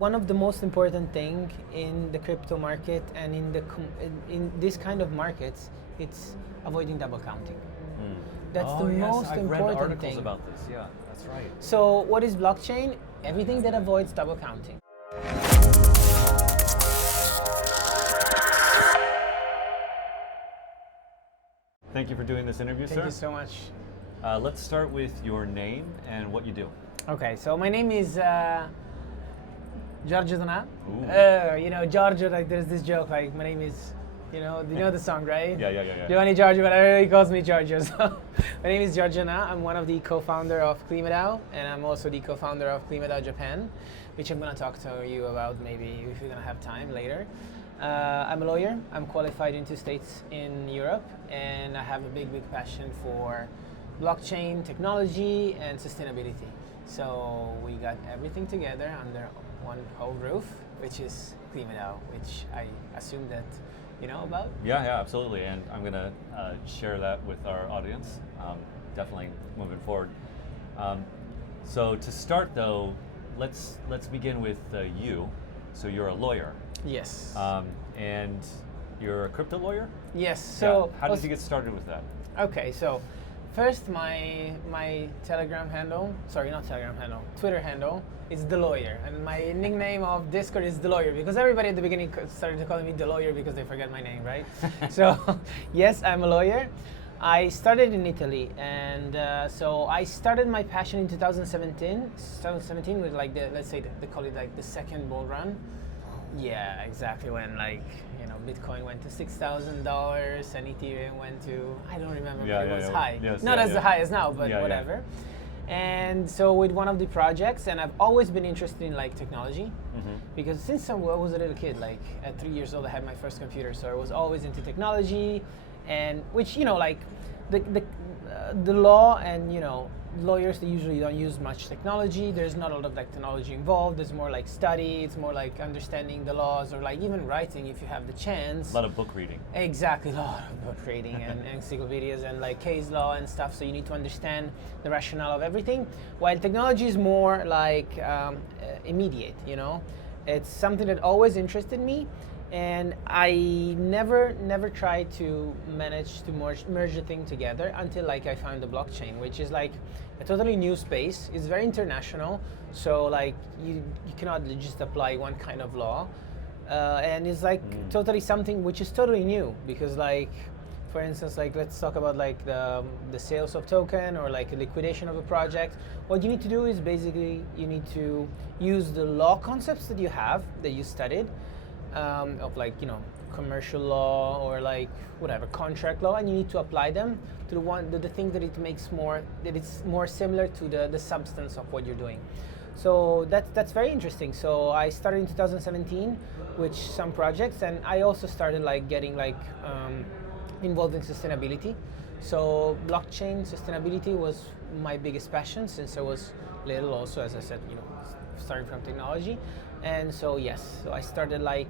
One of the most important thing in the crypto market and in this kind of markets, it's avoiding double counting. That's the most I've read important articles thing. about this. Yeah, that's right. So what is blockchain? Everything that avoids double counting. Thank you for doing this interview, sir. Thank you so much. Let's start with your name and what you do. Okay, so my name is Giorgio Donà. Giorgio, like there's this joke, like my name is, you know the song, right? Yeah. Giovanni Giorgio, but everybody calls me Giorgio. So my name is Giorgio Donà. I'm one of the co-founder of KlimaDAO, and I'm also the co-founder of KlimaDAO Japan, which I'm gonna talk to you about maybe if you're gonna have time later. I'm a lawyer. I'm qualified in 2 states in Europe, and I have a big passion for blockchain technology and sustainability. So we got everything together under one whole roof, which is KlimaDAO, which I assume that you know about. Yeah, absolutely. And I'm going to share that with our audience, definitely moving forward. So to start though, let's begin with you. So you're a lawyer. Yes. And you're a crypto lawyer? Yes. So how did you get started with that? Okay, so first my Telegram handle, sorry, not Telegram handle, Twitter handle is The Lawyer, and my nickname of Discord is The Lawyer, because everybody at the beginning started to call me The Lawyer because they forget my name, right? So yes, I'm a lawyer. I started in Italy, and so I started my passion in 2017 with like they call it like the second bull run. Yeah, exactly, when Bitcoin went to $6,000 and Ethereum went to, I don't remember, but it was high. Yes, Not as high as now, but whatever. And so with one of the projects, and I've always been interested in like technology, because since I was a little kid, like at 3 years old, I had my first computer, so I was always into technology, and which like the law and lawyers, they usually don't use much technology. There's not a lot of like technology involved. There's more like study. It's more like understanding the laws, or like even writing if you have the chance. A lot of book reading. Exactly, a lot of book reading and encyclopedias and like case law and stuff. So you need to understand the rationale of everything. While technology is more like immediate. It's something that always interested me. And I never tried to manage to merge the thing together until like I found the blockchain, which is like a totally new space. It's very international, so like you cannot just apply one kind of law, and it's like totally something which is totally new, because like, for instance, like let's talk about like the sales of token or like a liquidation of a project. What you need to do is basically you need to use the law concepts that you studied. Of like commercial law or like whatever contract law, and you need to apply them to the thing that it's more similar to the substance of what you're doing. So that's very interesting. So I started in 2017 with some projects, and I also started like getting like involved in sustainability. So blockchain sustainability was my biggest passion since I was little. Also, as I said, starting from technology. And so yes, so I started like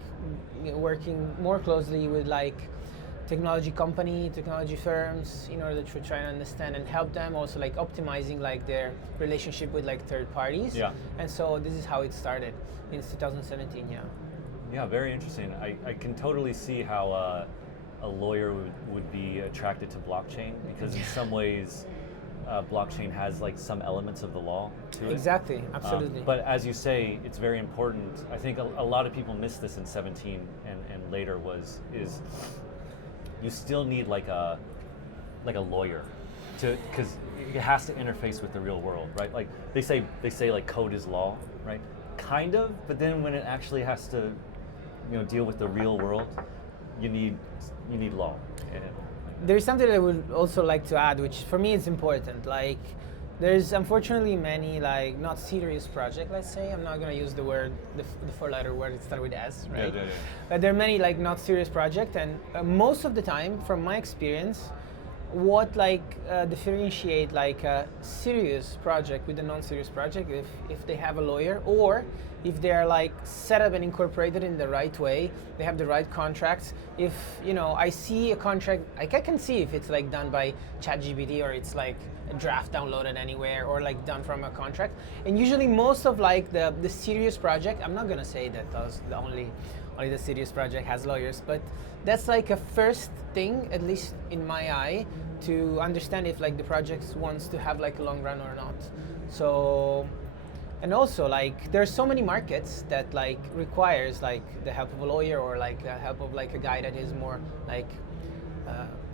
working more closely with like technology firms in order to try and understand and help them, also like optimizing like their relationship with like third parties. Yeah. And so this is how it started in 2017. Yeah, very interesting. I can totally see how a lawyer would be attracted to blockchain, because in some ways blockchain has like some elements of the law to it. Exactly, absolutely. But as you say, it's very important. I think a lot of people miss this in 17 and later is you still need like a lawyer because it has to interface with the real world, right? Like they say like code is law, right? Kind of, but then when it actually has to deal with the real world, you need law. There's something that I would also like to add, which for me is important. Like, there's unfortunately many like not serious projects. Let's say, I'm not gonna use the word, the 4-letter word that starts with S, right? Yeah. But there are many like not serious projects, and most of the time, from my experience, what like differentiate like a serious project with a non-serious project, if they have a lawyer, or if they're like set up and incorporated in the right way, they have the right contracts. If I see a contract, I can see if it's like done by ChatGPT or it's like a draft downloaded anywhere or like done from a contract. And usually most of like the serious project, I'm not gonna say that only the serious project has lawyers, but that's like a first thing, at least in my eye, to understand if like the project wants to have like a long run or not. So, and also like there's so many markets that like requires like the help of a lawyer or like help of like a guy that is more like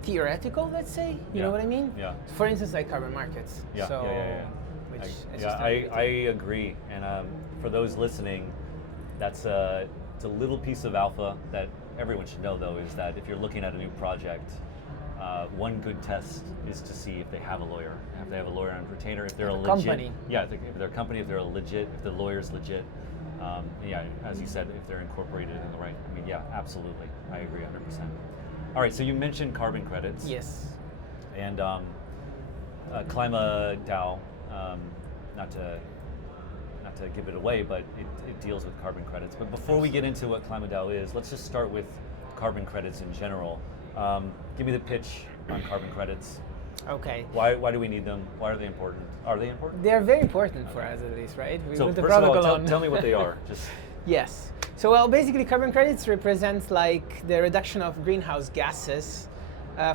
theoretical, let's say. You know what I mean? Yeah. For instance, like carbon markets. Yeah. So, Which I agree. And for those listening, it's a little piece of alpha that everyone should know, though, is that if you're looking at a new project, one good test is to see if they have a lawyer. If they have a lawyer on retainer, if they're a legit company. Yeah, if they're a company, if they're legit, if the lawyer's legit. As you said, if they're incorporated in the right. I mean, yeah, absolutely. I agree 100%. All right, so you mentioned carbon credits. Yes. And KlimaDAO, not to give it away, but it deals with carbon credits. But before we get into what KlimaDAO is, let's just start with carbon credits in general. Give me the pitch on carbon credits. Okay. Why do we need them? Why are they important? Are they important? They're very important for us, at least, right? We So built the first of product all, alone. tell me what they are. Just Yes. So well, basically, carbon credits represent like the reduction of greenhouse gases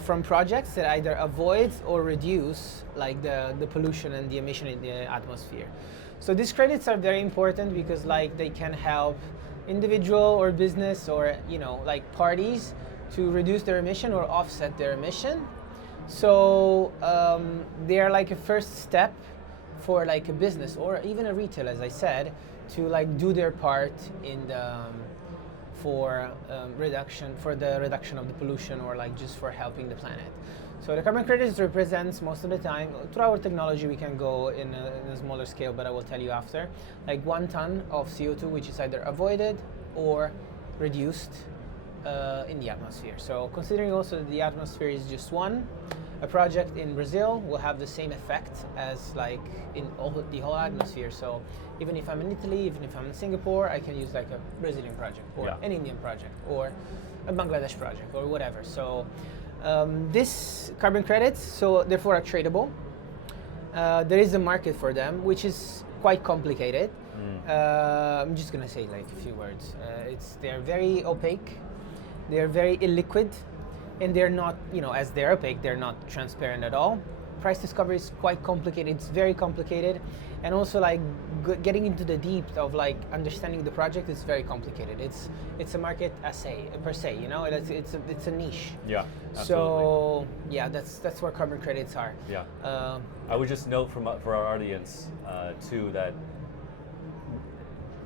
from projects that either avoid or reduce like the pollution and the emission in the atmosphere. So these credits are very important because like they can help individual or business or like parties to reduce their emission or offset their emission. So they are like a first step for like a business or even a retail, as I said, to like do their part in the for the reduction of the pollution or like just for helping the planet. So the carbon credits represents most of the time, through our technology we can go in a smaller scale, but I will tell you after, like 1 ton of CO2 which is either avoided or reduced in the atmosphere. So considering also that the atmosphere is just one, a project in Brazil will have the same effect as like in the whole atmosphere. So even if I'm in Italy, even if I'm in Singapore, I can use like a Brazilian project or an Indian project or a Bangladesh project or whatever. So this carbon credits, so therefore are tradable. There is a market for them, which is quite complicated. I'm just gonna say like a few words. They're very opaque, they're very illiquid, and they're not, as they're opaque, they're not transparent at all. Price discovery is quite complicated. It's very complicated, and also like getting into the deep of like understanding the project is very complicated. It's a market per se. It's a niche. Yeah. Absolutely. So yeah, that's where carbon credits are. Yeah. I would just note for our audience too that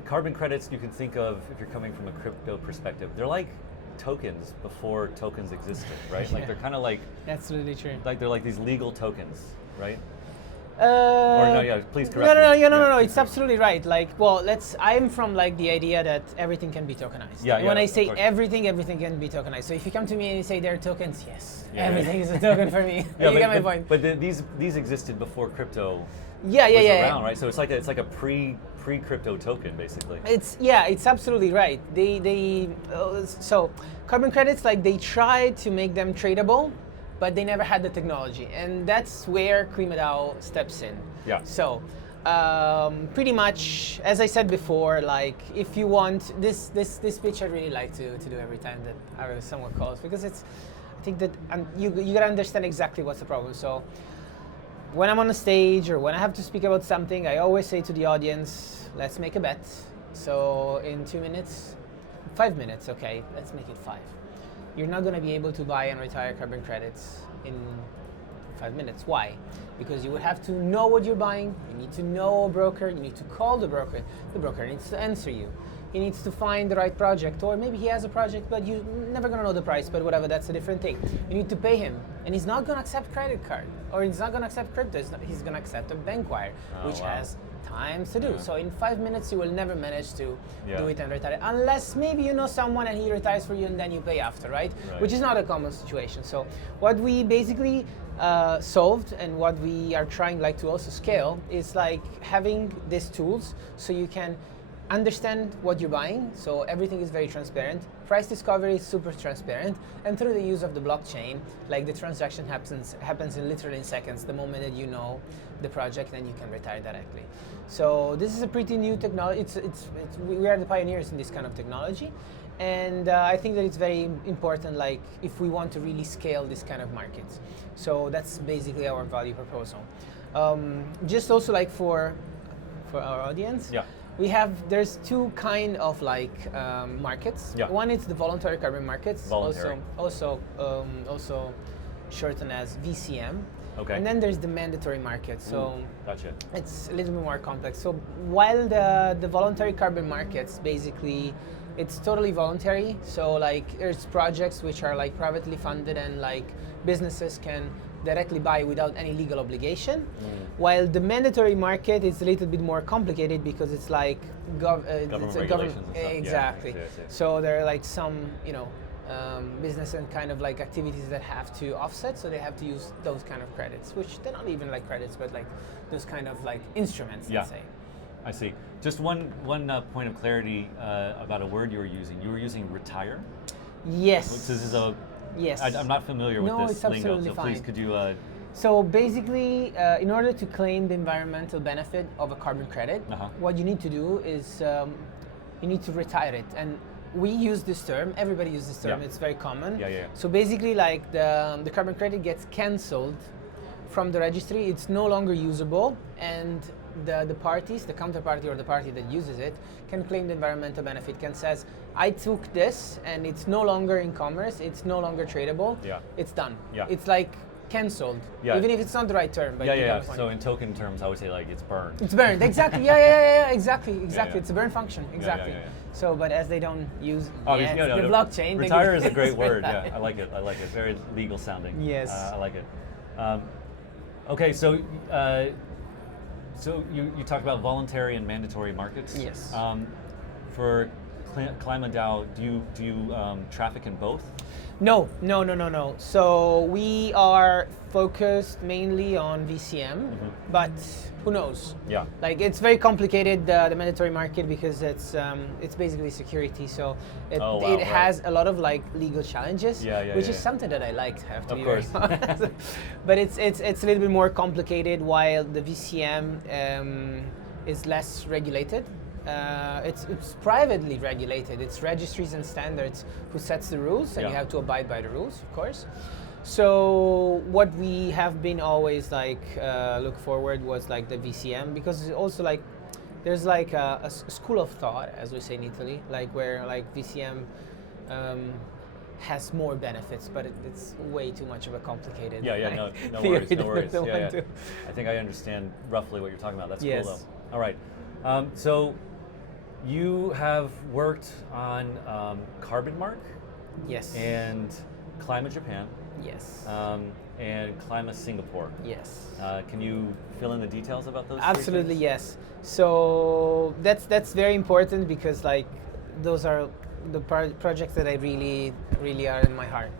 carbon credits you can think of, if you're coming from a crypto perspective, they're like tokens before tokens existed, right? Like they're kind of like absolutely true. Like they're like these legal tokens, right? Please correct me. No. It's absolutely right. Like, well, I'm from like the idea that everything can be tokenized. Yeah, when I say everything can be tokenized. So if you come to me and you say they're tokens, yes, everything is a token for me. You get my point. But these existed before crypto. was around, right? So it's like a pre-crypto token, basically. It's absolutely right. So carbon credits, like they tried to make them tradable, but they never had the technology, and that's where KlimaDAO steps in. Yeah. So pretty much, as I said before, like if you want this pitch, I really like to do every time that someone calls, because I think that you gotta understand exactly what's the problem. So when I'm on a stage or when I have to speak about something, I always say to the audience, let's make a bet. So in 5 minutes, okay, let's make it 5. You're not going to be able to buy and retire carbon credits in 5 minutes. Why? Because you would have to know what you're buying, you need to know a broker, you need to call the broker needs to answer you. He needs to find the right project, or maybe he has a project, but you're never gonna know the price, but whatever, that's a different thing. You need to pay him, and he's not gonna accept credit card, or he's not gonna accept crypto, he's gonna accept a bank wire, which has times to do. Yeah. So in 5 minutes, you will never manage to Yeah. do it and retire, unless maybe you know someone and he retires for you and then you pay after, right? Which is not a common situation. So what we basically solved, and what we are trying like to also scale, is like having these tools so you can understand what you're buying, so everything is very transparent. Price discovery is super transparent, and through the use of the blockchain, like the transaction happens in literally in seconds. The moment that you know the project, then you can retire directly. So this is a pretty new technology. We are the pioneers in this kind of technology, and I think that it's very important. Like if we want to really scale this kind of markets, so that's basically our value proposal. Just also like for our audience. Yeah. There's two kind of like markets. Yeah. One is the voluntary carbon markets, Voluntary. also shortened as VCM. Okay. And then there's the mandatory market. So Gotcha. it's a little bit more complex. So while the voluntary carbon markets, basically, it's totally voluntary. So like there's projects which are like privately funded and like businesses can directly buy without any legal obligation, while the mandatory market is a little bit more complicated because it's like Government regulations and stuff. exactly. Yeah, I see. So there are like some business and kind of like activities that have to offset, so they have to use those kind of credits, which they're not even like credits, but like those kind of like instruments. Yeah. Let's say. I see. Just one point of clarity about a word you were using. You were using retire. Yes. This is a. Yes. I'm not familiar with No, this it's lingo, absolutely so please fine. could you? So basically, in order to claim the environmental benefit of a carbon credit, what you need to do is you need to retire it. And we use this term, everybody uses this term, it's very common. Yeah. So basically like the carbon credit gets cancelled from the registry, it's no longer usable, and the parties, the counterparty or the party that uses it, can claim the environmental benefit, can says, I took this and it's no longer in commerce, it's no longer tradable, it's done. Yeah. It's like cancelled, even if it's not the right term. But So in token terms, I would say like it's burned. It's burned, exactly. Exactly. Yeah. It's a burn function, exactly. Yeah. So, but as they don't use the blockchain, retire is a great word. Yeah, I like it. Very legal sounding. Yes, I like it. Okay, so you talked about voluntary and mandatory markets. Yes. For KlimaDAO, do you traffic in both? No. So we are focused mainly on VCM, but who knows? Yeah. Like it's very complicated, the mandatory market, because it's basically security. So it has a lot of like legal challenges, which is something that I like. Have to be very honest. But it's a little bit more complicated, while the VCM is less regulated. It's privately regulated. It's registries and standards who sets the rules, and you have to abide by the rules, of course. So what we have been always like look forward was like the VCM, because it's also like there's like a school of thought, as we say in Italy, like where like VCM has more benefits, but it's way too much of a complicated. No worries. I think I understand roughly what you're talking about. That's cool though. All right. So you have worked on Carbon Mark, yes, and Klima Japan, yes, and Klima Singapore, yes. Can you fill in the details about those? Absolutely, yes. So that's very important, because like those are the projects that I really are in my heart.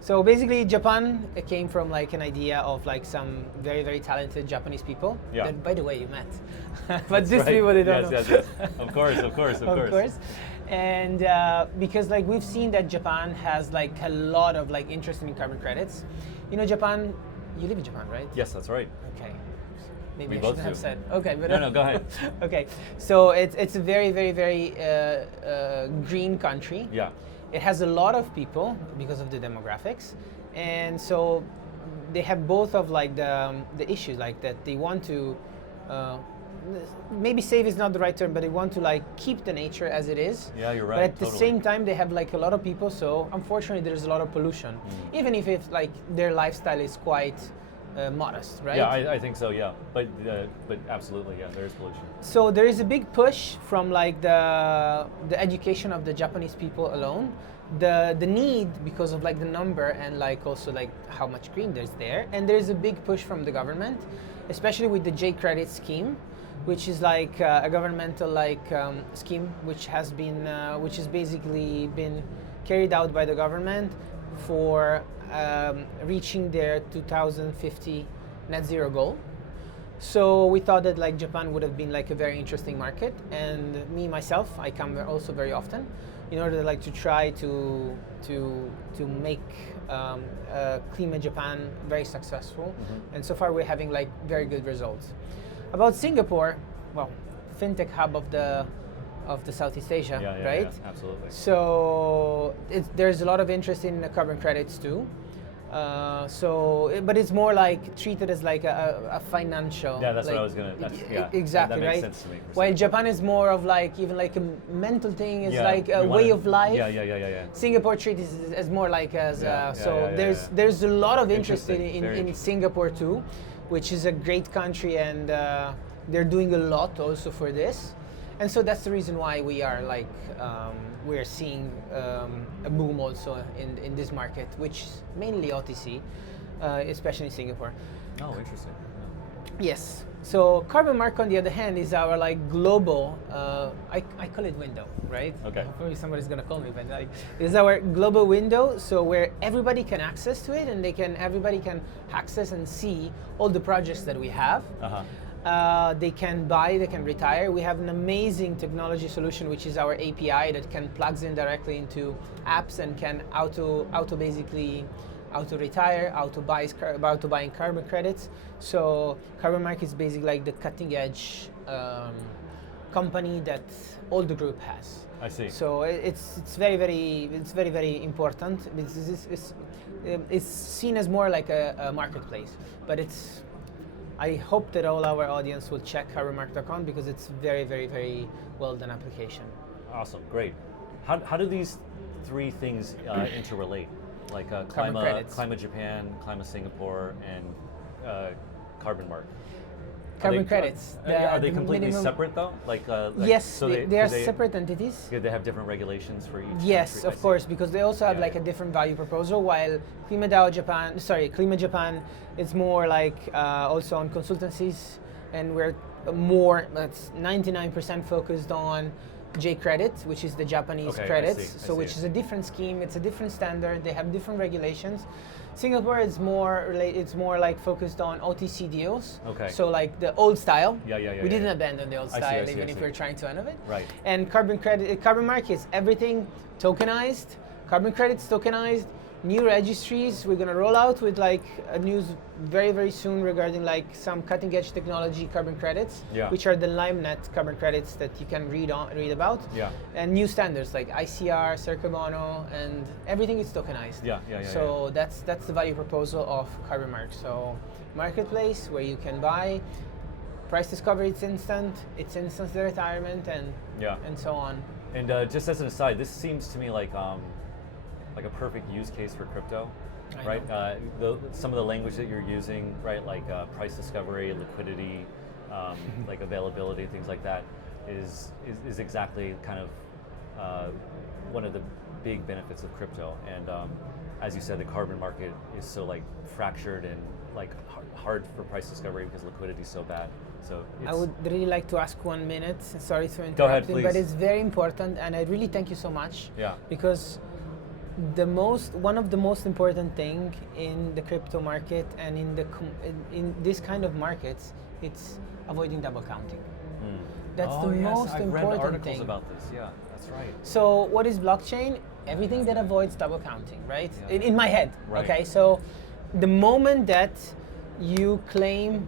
So basically, Japan came from like an idea of like some very, very talented Japanese people that, by the way, you met. But these people, they don't know. Yes. Of course. And because like we've seen that Japan has like a lot of like interest in carbon credits. You know, Japan. You live in Japan, right? Yes, that's right. Okay. Maybe we I both shouldn't have do. said. Okay, but no, go ahead. Okay, so it's a very, very, very green country. Yeah. It has a lot of people because of the demographics, and so they have both of like the issues, like that they want to maybe save is not the right term, but they want to like keep the nature as it is. Yeah, you're right. But at the same time, they have like a lot of people, so unfortunately there's a lot of pollution, even if it's like their lifestyle is quite modest, right? Yeah, I think so. Yeah, but absolutely, yeah, there is pollution. So there is a big push from like the education of the Japanese people alone, the need because of like the number and like also like how much green there's there, and there's a big push from the government, especially with the J credit scheme, which is like a governmental like scheme which has basically been carried out by the government for reaching their 2050 net zero goal. So we thought that like Japan would have been like a very interesting market, and me myself, I come there also very often, in order like to try to make Klima Japan very successful, and so far we're having like very good results. About Singapore, well, fintech hub of the Southeast Asia, right? Yeah, absolutely. So there's a lot of interest in the carbon credits too. But it's more like treated as like a financial. Yeah, that's like, what I was gonna. Exactly, that makes right. sense to me. While Japan is more of like even like a mental thing. It's like a we way wanna- of life. Yeah. Singapore treated as more like as there's a lot of interest in Singapore too, which is a great country, and they're doing a lot also for this. And so that's the reason why we are like we're seeing a boom also in this market, which is mainly OTC, especially in Singapore. Oh, interesting. Yes. So Carbon Mark, on the other hand, is our like global. I call it window, right? Okay. Probably somebody's gonna call me, but like it's our global window. So where everybody can access to it, and everybody can access and see all the projects that we have. They can buy, they can retire. We have an amazing technology solution, which is our API that can plugs in directly into apps and can auto retire, auto buying carbon credits. So Carbon Mark is basically like the cutting edge company that all the group has. I see. So it's very important. It's seen as more like a marketplace, but I hope that all our audience will check KlimaDAO.com because it's very well done application. Awesome, great. How do these three things interrelate? Like Klima Japan, Klima Singapore, and Carbon Mark. Carbon credits. Are they completely separate though? Yes, so they are separate entities. They have different regulations for each. Yes, country? of course, because they also have like a different value proposal. While Klima Japan is more like also on consultancies, and we're more, that's 99% focused on J credit, which is the Japanese credits. So which is a different scheme. It's a different standard. They have different regulations. Singapore is more it's more like focused on OTC deals. Okay. So like the old style. We didn't abandon the old style, even if we're trying to innovate. Right. And Carbon Mark is everything tokenized. Carbon credits tokenized. New registries we're gonna roll out with like a news very soon regarding like some cutting edge technology carbon credits, which are the LimeNet carbon credits that you can read about. And new standards like ICR, Circa Bono, and everything is tokenized. So that's the value proposal of Carbon Mark. So marketplace where you can buy, price discovery, it's instant retirement, and so on. And just as an aside, this seems to me like a perfect use case for crypto, right? Some of the language that you're using, right, like price discovery, liquidity, like availability, things like that, is exactly kind of one of the big benefits of crypto. And as you said, the carbon market is so like fractured and like hard for price discovery because liquidity is so bad. So I would really like to ask 1 minute. Sorry to interrupt. Go ahead, please. But it's very important, and I really thank you so much. Because one of the most important thing in the crypto market and in this kind of markets, it's avoiding double counting. That's the most I've important read articles thing about this. Yeah, that's right. So what is blockchain? Everything that avoids double counting, right? In my head. Right. Okay, so the moment that you claim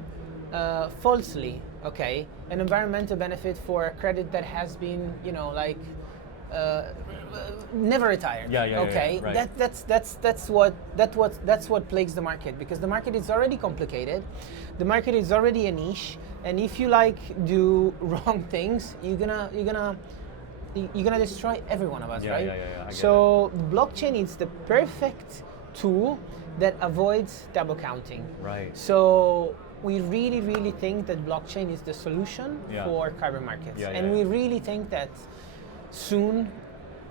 falsely, an environmental benefit for a credit that has been, never retired. Right. That's what plagues the market, because the market is already complicated, the market is already a niche, and if you do wrong things, you're gonna destroy every one of us, right? So blockchain is the perfect tool that avoids double counting. Right. So we really think that blockchain is the solution for carbon markets, and we really think that soon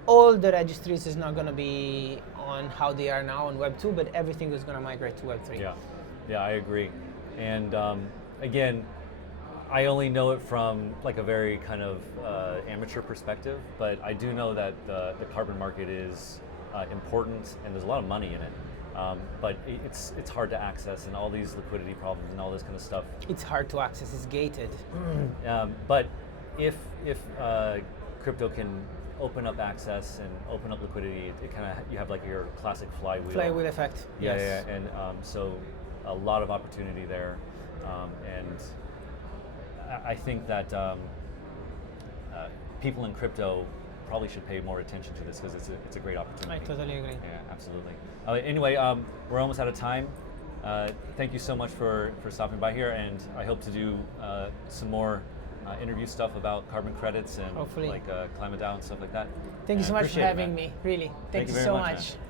all the registries is not going to be on how they are now on Web 2, but everything is going to migrate to Web 3. Yeah, I agree. And again, I only know it from like a very kind of amateur perspective, but I do know that the carbon market is important and there's a lot of money in it. but it's hard to access, and all these liquidity problems and all this kind of stuff. It's hard to access. It's gated. But if crypto can open up access and open up liquidity, it kind of, you have like your classic flywheel. Flywheel effect. Yeah, Yes. yeah, and so a lot of opportunity there, and I think that people in crypto probably should pay more attention to this because it's a great opportunity. I totally agree. Yeah, absolutely. Anyway, we're almost out of time. Thank you so much for stopping by here, and I hope to do some more interview stuff about carbon credits and Hopefully. like KlimaDAO and stuff like that. Thank you so much for Appreciate it, having man. me. Really. Thank you very so much, much. man.